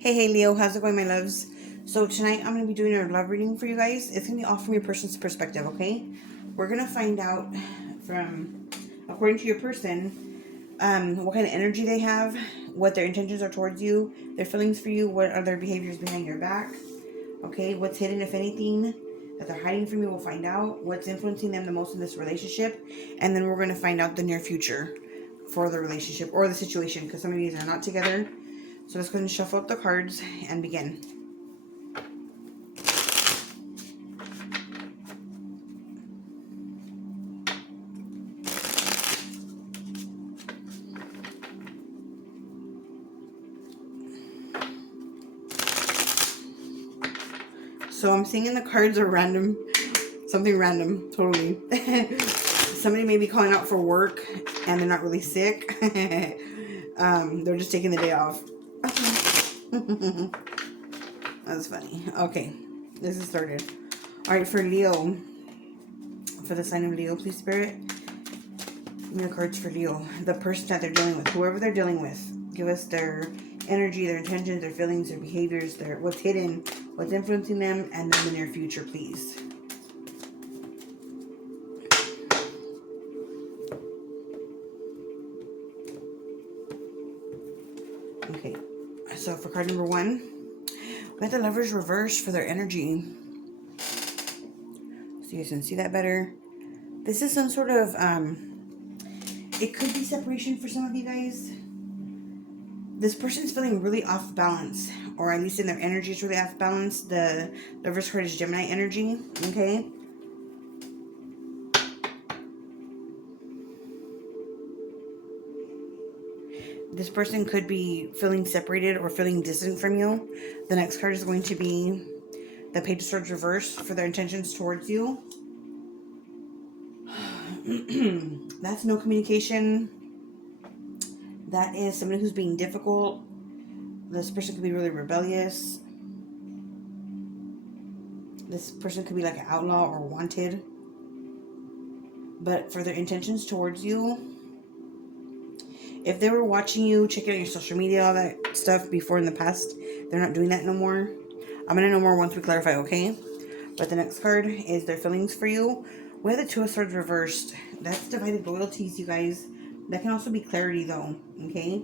Hey Leo, how's it going, my loves? So tonight I'm going to be doing a love reading for you guys. It's going to be all from your person's perspective, okay? We're going to find out from, according to your person, what kind of energy they have, what their intentions are towards you, their feelings for you, what are their behaviors behind your back, okay? What's hidden, if anything, that they're hiding from you, we'll find out. What's influencing them the most in this relationship, and then we're going to find out the near future for the relationship or the situation, because some of these are not together. So let's go ahead and shuffle up the cards and begin. So I'm seeing the cards are random, something random, totally. Somebody may be calling out for work and they're not really sick. They're just taking the day off. That's funny. Okay, this is started. All right, for Leo, for the sign of Leo, please, Spirit, give me the cards for Leo. The person that they're dealing with, whoever they're dealing with, give us their energy, their intentions, their feelings, their behaviors, their what's hidden, what's influencing them, and then the near future, please. Okay, so for card number 1, we have the Lovers reverse for their energy. So you can see that better. This is some sort of, it could be separation for some of you guys. This person's feeling really off balance, or at least in their energy is really off balance. The reverse card is Gemini energy, okay? This person could be feeling separated or feeling distant from you. The next card is going to be the Page of Swords reverse for their intentions towards you. That's no communication. That is somebody who's being difficult. This person could be really rebellious. This person could be like an outlaw or wanted. But for their intentions towards you, if they were watching you, checking out your social media, all that stuff before in the past, they're not doing that no more. I'm going to know more once we clarify, okay? But the next card is their feelings for you. We have the Two of Swords reversed. That's divided loyalties, you guys. That can also be clarity, though, okay?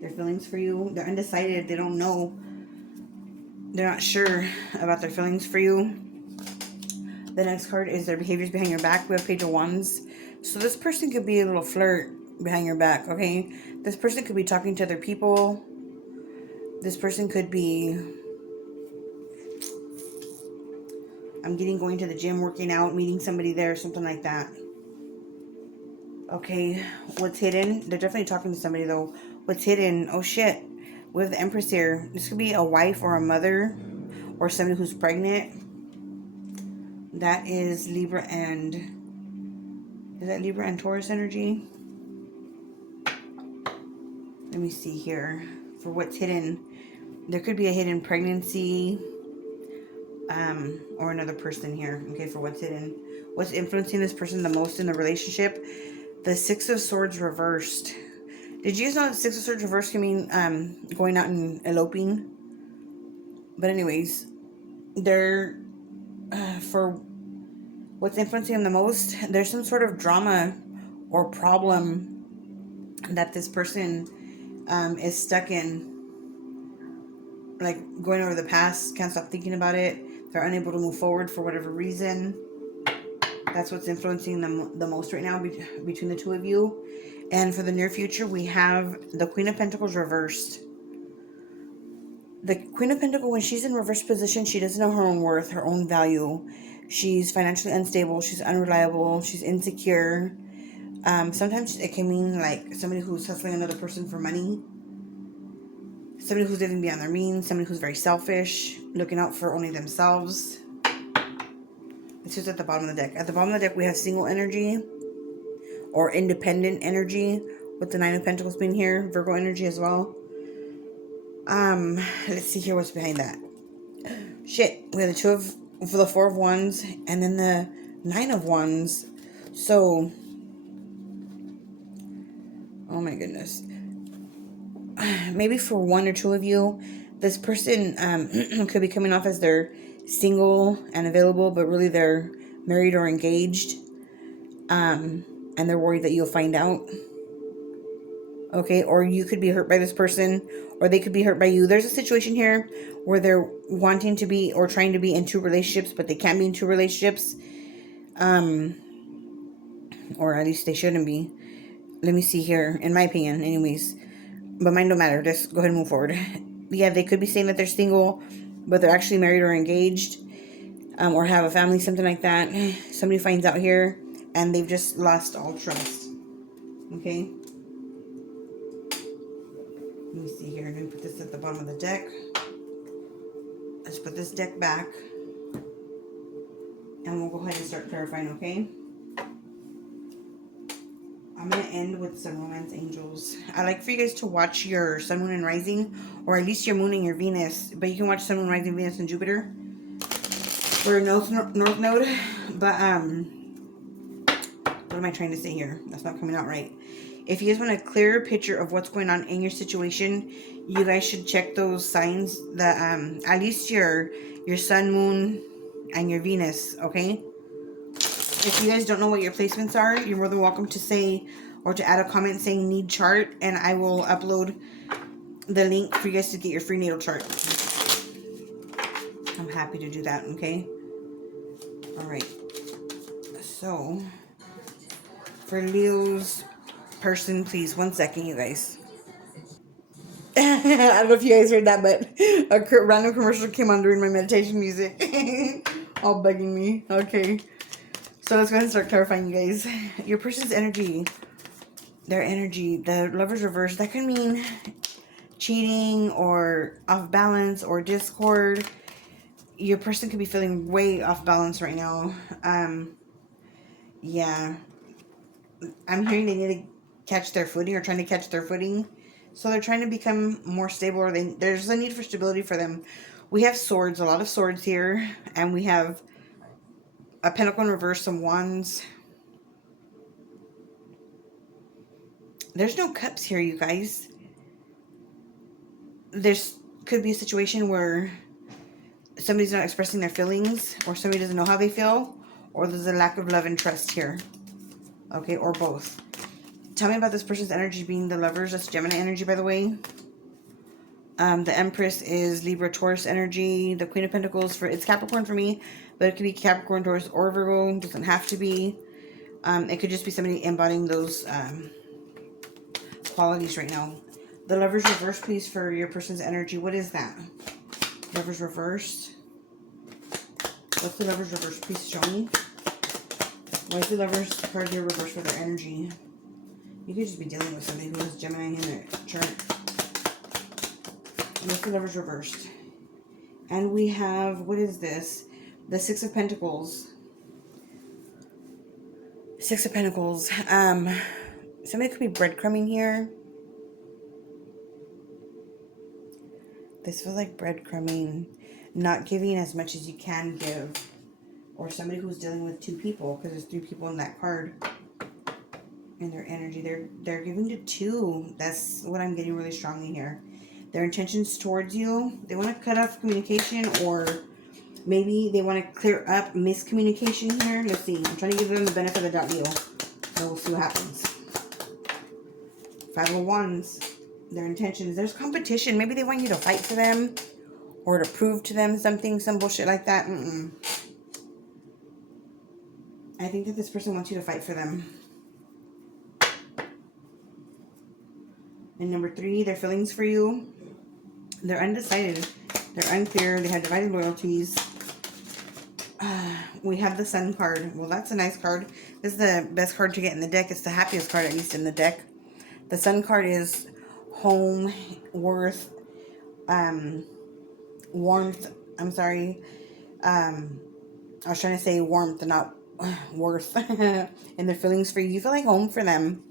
Their feelings for you. They're undecided. They don't know. They're not sure about their feelings for you. The next card is their behaviors behind your back. We have Page of Wands. So this person could be a little flirt behind your back, okay? This person could be talking to other people. This person could be, I'm getting going to the gym, working out, meeting somebody there, something like that. Okay, what's hidden? They're definitely talking to somebody, though. What's hidden? Oh, shit. We have the Empress here. This could be a wife or a mother or somebody who's pregnant. That is Libra and... Is that Libra and Taurus energy? Let me see here. For what's hidden, there could be a hidden pregnancy, or another person here. Okay, for what's hidden. What's influencing this person the most in the relationship? The Six of Swords reversed. Did you guys know that Six of Swords reversed can mean going out and eloping? But anyways, they're, for what's influencing them the most, there's some sort of drama or problem that this person is stuck in, like going over the past, can't stop thinking about it. They're unable to move forward for whatever reason. That's what's influencing them the most right now between the two of you. And for the near future, we have the Queen of Pentacles reversed. The Queen of Pentacles, when she's in reverse position, she doesn't know her own worth, her own value. She's financially unstable. She's unreliable. She's insecure. Sometimes it can mean like somebody who's hustling another person for money. Somebody who's living beyond their means. Somebody who's very selfish, looking out for only themselves. It's just at the bottom of the deck. At the bottom of the deck, we have single energy or independent energy with the Nine of Pentacles being here. Virgo energy as well. Let's see here what's behind that. Shit. We have the Four of Wands and then the Nine of Wands. So, oh my goodness. Maybe for one or two of you, This person could be coming off as they're single and available, but really they're married or engaged. And they're worried that you'll find out. Okay, or you could be hurt by this person, or they could be hurt by you. There's a situation here where they're wanting to be or trying to be in two relationships, but they can't be in two relationships. Or at least they shouldn't be. Let me see here, in my opinion, anyways. But mine don't matter. Just go ahead and move forward. Yeah, they could be saying that they're single, but they're actually married or engaged, or have a family, something like that. Somebody finds out here, and they've just lost all trust. Okay. Let me see here. Let me put this at the bottom of the deck. Let's put this deck back. And we'll go ahead and start clarifying, okay? I'm going to end with some romance angels. I like for you guys to watch your sun, moon, and rising. Or at least your moon and your Venus. But you can watch sun, moon, rising, Venus, and Jupiter. For north node. But, what am I trying to say here? That's not coming out right. If you guys want a clearer picture of what's going on in your situation, you guys should check those signs that at least your sun, moon, and your Venus, okay? If you guys don't know what your placements are, you're more than welcome to say or to add a comment saying need chart, and I will upload the link for you guys to get your free natal chart. I'm happy to do that, okay? Alright. So, for Leo's person, please, 1 second, you guys. I don't know if you guys heard that, but a random commercial came on during my meditation music. All bugging me. Okay. So let's go ahead and start clarifying, you guys. Your person's energy, their energy, the Lover's reverse, that could mean cheating or off balance or discord. Your person could be feeling way off balance right now. Yeah. I'm hearing they need to catch their footing or trying to catch their footing. So they're trying to become more stable, or there's a need for stability for them. We have swords, a lot of swords here, and we have a pentacle in reverse, some wands. There's no cups here, you guys. There's could be a situation where somebody's not expressing their feelings, or somebody doesn't know how they feel, or there's a lack of love and trust here. Okay, or both. Tell me about this person's energy being the Lovers. That's Gemini energy, by the way. The Empress is Libra, Taurus energy. The Queen of Pentacles, it's Capricorn for me, but it could be Capricorn, Taurus, or Virgo. It doesn't have to be. It could just be somebody embodying those qualities right now. The Lover's reverse, please, for your person's energy. What is that? Lover's reversed. What's the Lover's reverse? Please show me. Why is the Lover's card here reversed for their energy? You could just be dealing with somebody who has Gemini in their chart. What's the Lover's reversed? And we have, what is this? The Six of Pentacles. Six of Pentacles. Somebody could be breadcrumbing here. This feels like breadcrumbing. Not giving as much as you can give. Or somebody who's dealing with two people, because there's 3 people in that card. And their energy, they're giving to 2. That's what I'm getting really strongly here. Their intentions towards you, they want to cut off communication, or maybe they want to clear up miscommunication here. Let's see. I'm trying to give them the benefit of the doubt, Leo. So we'll see what happens. 5 of Wands. Their intentions. There's competition. Maybe they want you to fight for them, or to prove to them something, some bullshit like that. I think that this person wants you to fight for them. And number 3, their feelings for you. They're undecided. They're unclear. They have divided loyalties. We have the Sun card. Well, that's a nice card. This is the best card to get in the deck. It's the happiest card, at least in the deck. The Sun card is home, worth, warmth. I'm sorry. I was trying to say warmth and not worth. And their feelings for you. You feel like home for them.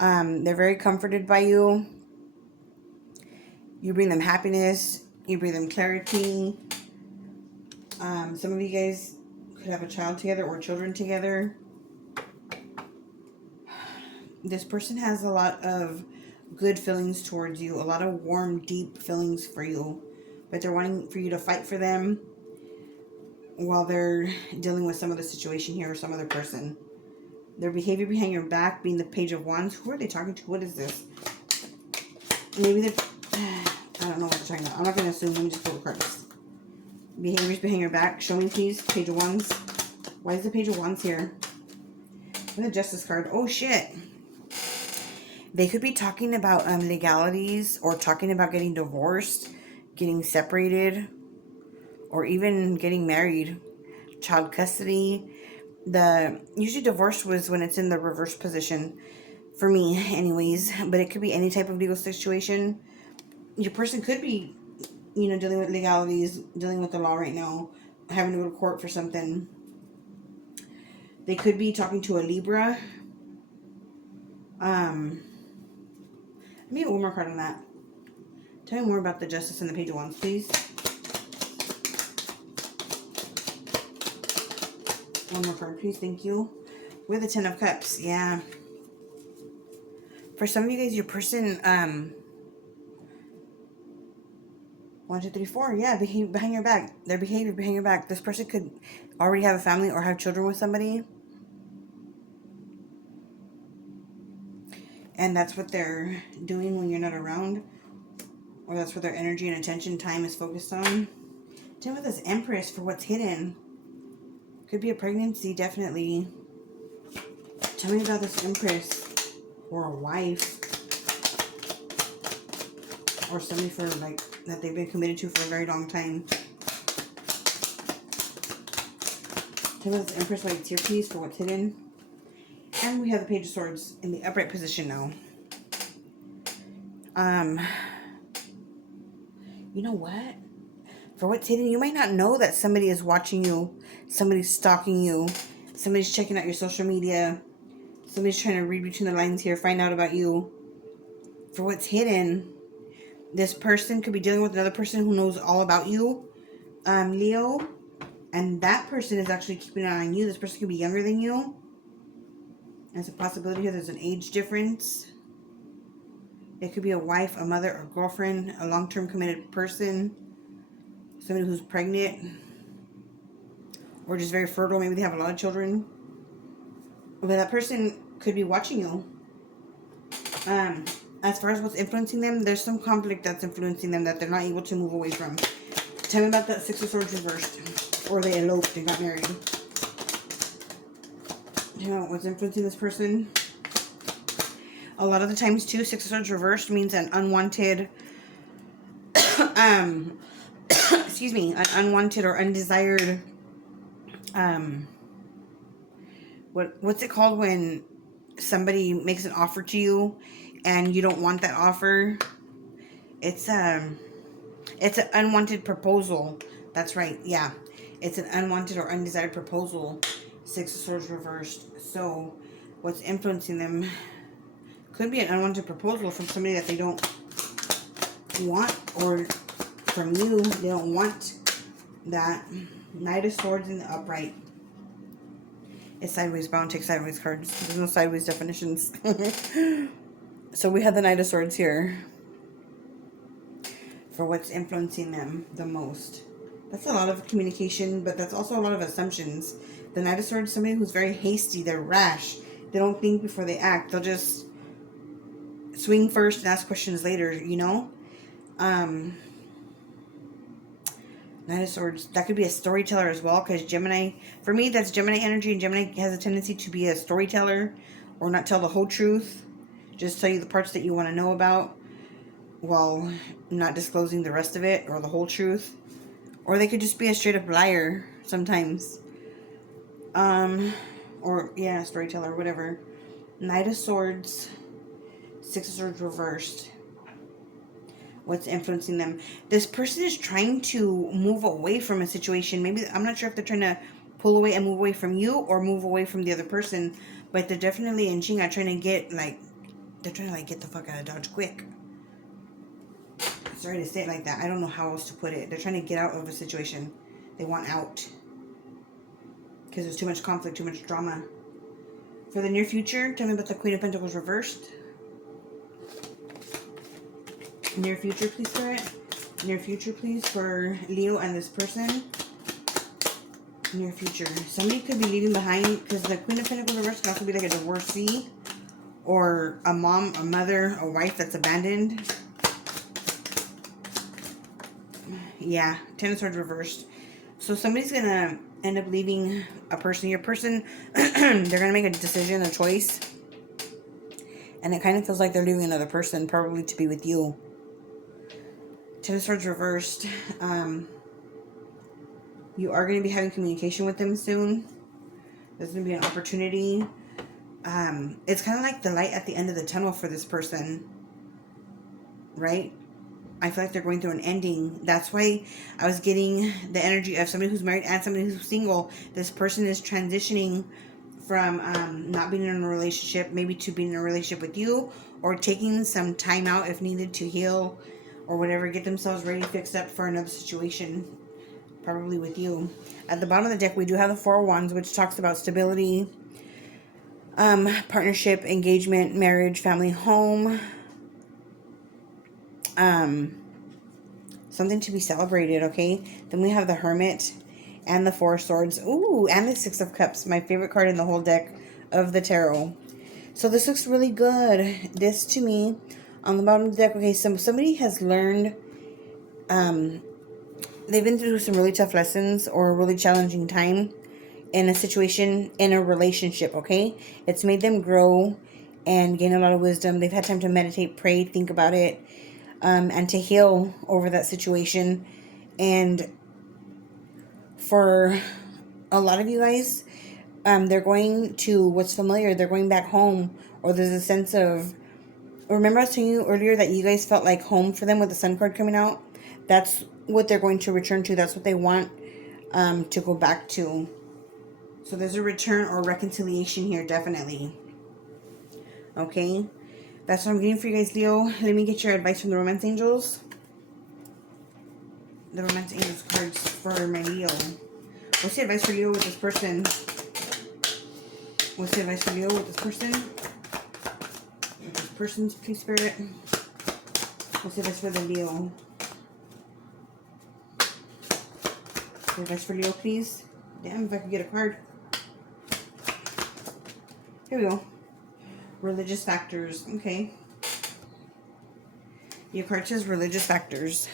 They're very comforted by you. You bring them happiness. You bring them clarity. Some of you guys could have a child together or children together. This person has a lot of good feelings towards you. A lot of warm, deep feelings for you. but they're wanting for you to fight for them while they're dealing with some other situation here or some other person. Their behavior behind your back being the Page of Wands. Who are they talking to? What is this? Maybe they're... I don't know what they're talking about. I'm not going to assume. Let me just pull the cards. Behaviors behind your back. Show me, please. Page of Wands. Why is the Page of Wands here? And the Justice card. Oh, shit. They could be talking about legalities or talking about getting divorced, getting separated, or even getting married. Child custody. Usually divorce was when it's in the reverse position. For me, anyways. But it could be any type of legal situation. Your person could be, dealing with legalities, dealing with the law right now, having to go to court for something. They could be talking to a Libra. Let me get one more card on that. Tell me more about the Justice and the Page of Wands, please. One more card, please. Thank you. We're the Ten of Cups. Yeah. For some of you guys, your person, 1, 2, 3, 4. Yeah, behind your back. Their behavior behind your back. This person could already have a family or have children with somebody. And that's what they're doing when you're not around. Or that's what their energy and attention time is focused on. Tell me this Empress for what's hidden. Could be a pregnancy, definitely. Tell me about this Empress. Or a wife. Or somebody for that they've been committed to for a very long time. Tell me this Empress right here, please, for what's hidden. And we have the Page of Swords in the upright position now. You know what? For what's hidden, you might not know that somebody is watching you. Somebody's stalking you. Somebody's checking out your social media. Somebody's trying to read between the lines here, find out about you. For what's hidden, this person could be dealing with another person who knows all about you, Leo. And that person is actually keeping an eye on you. This person could be younger than you. There's a possibility here. There's an age difference. It could be a wife, a mother, a girlfriend, a long-term committed person. Somebody who's pregnant. Or just very fertile. Maybe they have a lot of children. But that person could be watching you. As far as what's influencing them, there's some conflict that's influencing them that they're not able to move away from. Tell me about that Six of Swords reversed. Or they eloped and got married. You know what's influencing this person? A lot of the times too, Six of Swords reversed means an unwanted excuse me, an unwanted or undesired what's it called when somebody makes an offer to you and you don't want that offer? It's an unwanted proposal. That's right. Yeah. It's an unwanted or undesired proposal. Six of Swords reversed. So what's influencing them could be an unwanted proposal from somebody that they don't want, or from you, they don't want that. Knight of Swords in the upright. It's sideways bound. Take sideways cards. There's no sideways definitions. So we have the Knight of Swords here for what's influencing them the most. That's a lot of communication, but that's also a lot of assumptions. The Knight of Swords, somebody who's very hasty. They're rash. They don't think before they act. They'll just swing first and ask questions later, you know? Knight of Swords. That could be a storyteller as well, because Gemini, for me, that's Gemini energy, and Gemini has a tendency to be a storyteller or not tell the whole truth. Just tell you the parts that you want to know about while not disclosing the rest of it or the whole truth. Or they could just be a straight up liar sometimes. Or, yeah, storyteller, whatever. Knight of Swords. Six of Swords reversed. What's influencing them? This person is trying to move away from a situation. Maybe, I'm not sure if they're trying to pull away and move away from you or move away from the other person. But they're definitely in Chinga trying to get, they're trying to, get the fuck out of Dodge quick. Sorry to say it like that. I don't know how else to put it. They're trying to get out of a situation. They want out. Because there's too much conflict, too much drama. For the near future, tell me about the Queen of Pentacles reversed. Near future, please, Spirit. Near future, please, for Leo and this person. Near future. Somebody could be leaving behind, because the Queen of Pentacles reverse can also be like a divorcee, or a mom, a mother, a wife that's abandoned. Yeah, Ten of Swords reversed. So somebody's going to end up leaving a person. Your person, they're going to make a decision, a choice. And it kind of feels like they're leaving another person, probably to be with you. Ten of Swords reversed. You are going to be having communication with them soon. There's going to be an opportunity. It's kind of like the light at the end of the tunnel for this person. Right? I feel like they're going through an ending. That's why I was getting the energy of somebody who's married and somebody who's single. This person is transitioning from not being in a relationship, maybe to being in a relationship with you, or taking some time out if needed to heal or whatever, get themselves ready, fixed up for another situation, probably with you. At the bottom of the deck, we do have the Four of Wands, which talks about stability, partnership, engagement, marriage, family, home. Something to be celebrated, okay? Then we have the Hermit and the Four of Swords. Ooh, and the Six of Cups, my favorite card in the whole deck of the tarot. So this looks really good. This, to me, on the bottom of the deck, okay, so somebody has learned, they've been through some really tough lessons or a really challenging time in a situation, in a relationship, okay? It's made them grow and gain a lot of wisdom. They've had time to meditate, pray, think about it, and to heal over that situation. And for a lot of you guys, they're going to what's familiar. They're going back home, or there's a sense of, remember I was telling you earlier that you guys felt like home for them with the Sun card coming out? That's what they're going to return to. That's what they want to go back to. So there's a return or reconciliation here, definitely. Okay? That's what I'm getting for you guys, Leo. Let me get your advice from the Romance Angels. The Romance Angels cards for my Leo. What's the advice for Leo with this person? What's the advice for Leo with this person? With this person's, please, Spirit. What's the advice for the Leo? The advice for Leo, please. Damn, if I could get a card. Here we go. Religious factors. Okay. Your card says religious factors.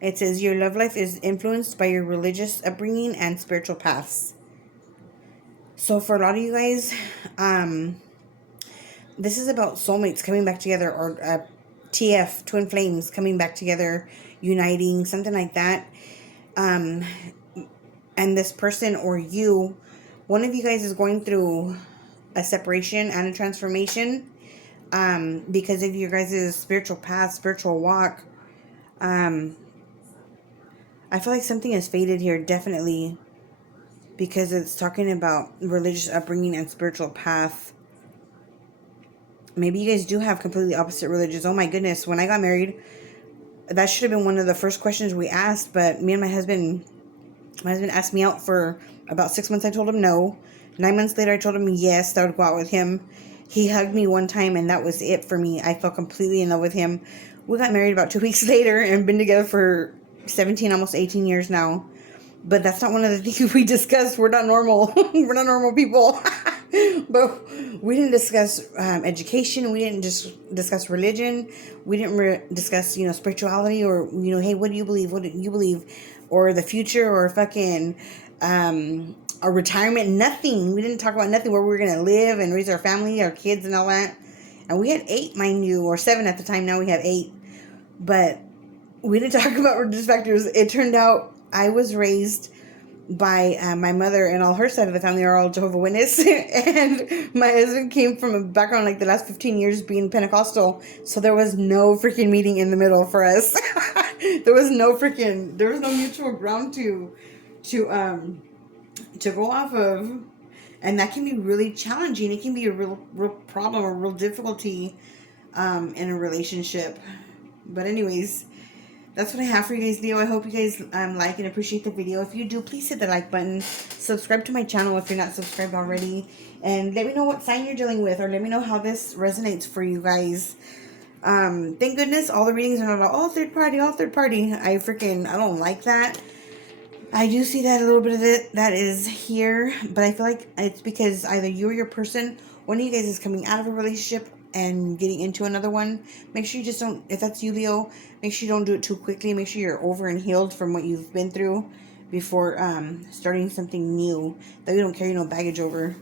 It says your love life is influenced by your religious upbringing and spiritual paths. So for a lot of you guys, this is about soulmates coming back together, or TF, twin flames, coming back together, uniting, something like that. And this person or you, one of you guys is going through a separation and a transformation because of your guys' spiritual path, spiritual walk. I feel like something has faded here, definitely, because it's talking about religious upbringing and spiritual path. Maybe you guys do have completely opposite religions. Oh my goodness, when I got married, that should have been one of the first questions we asked, but me and my husband asked me out for about 6 months. I told him no. 9 months later, I told him yes, that I would go out with him. He hugged me one time, and that was it for me. I fell completely in love with him. We got married about 2 weeks later and been together for 17, almost 18 years now. But that's not one of the things we discussed. We're not normal. We're not normal people. But we didn't discuss education. We didn't just discuss religion. We didn't discuss, spirituality, or, hey, what do you believe? What do you believe? Or the future, or fucking our retirement. Nothing. We didn't talk about nothing, where we were going to live and raise our family, our kids, and all that. And we had 8, mind you, or 7 at the time. Now we have 8. But we didn't talk about religious factors. It turned out I was raised by my mother, and all her side of the family are all Jehovah's Witness. And my husband came from a background like the last 15 years being Pentecostal. So there was no freaking meeting in the middle for us. There was no mutual ground to go off of. And that can be really challenging. It can be a real problem, a real difficulty in a relationship. But anyways, that's what I have for you guys, Leo. I hope you guys like and appreciate the video. If you do, please hit the like button. Subscribe to my channel if you're not subscribed already. And let me know what sign you're dealing with, or let me know how this resonates for you guys. Thank goodness all the readings are not all third party, all third party. I don't like that. I do see that a little bit of it that is here, but I feel like it's because either you or your person, one of you guys is coming out of a relationship and getting into another one. Make sure you just don't, if that's you, Leo, make sure you don't do it too quickly. Make sure you're over and healed from what you've been through before starting something new that you don't carry no baggage over.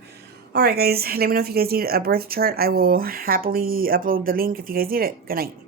All right, guys, let me know if you guys need a birth chart. I will happily upload the link if you guys need it. Good night.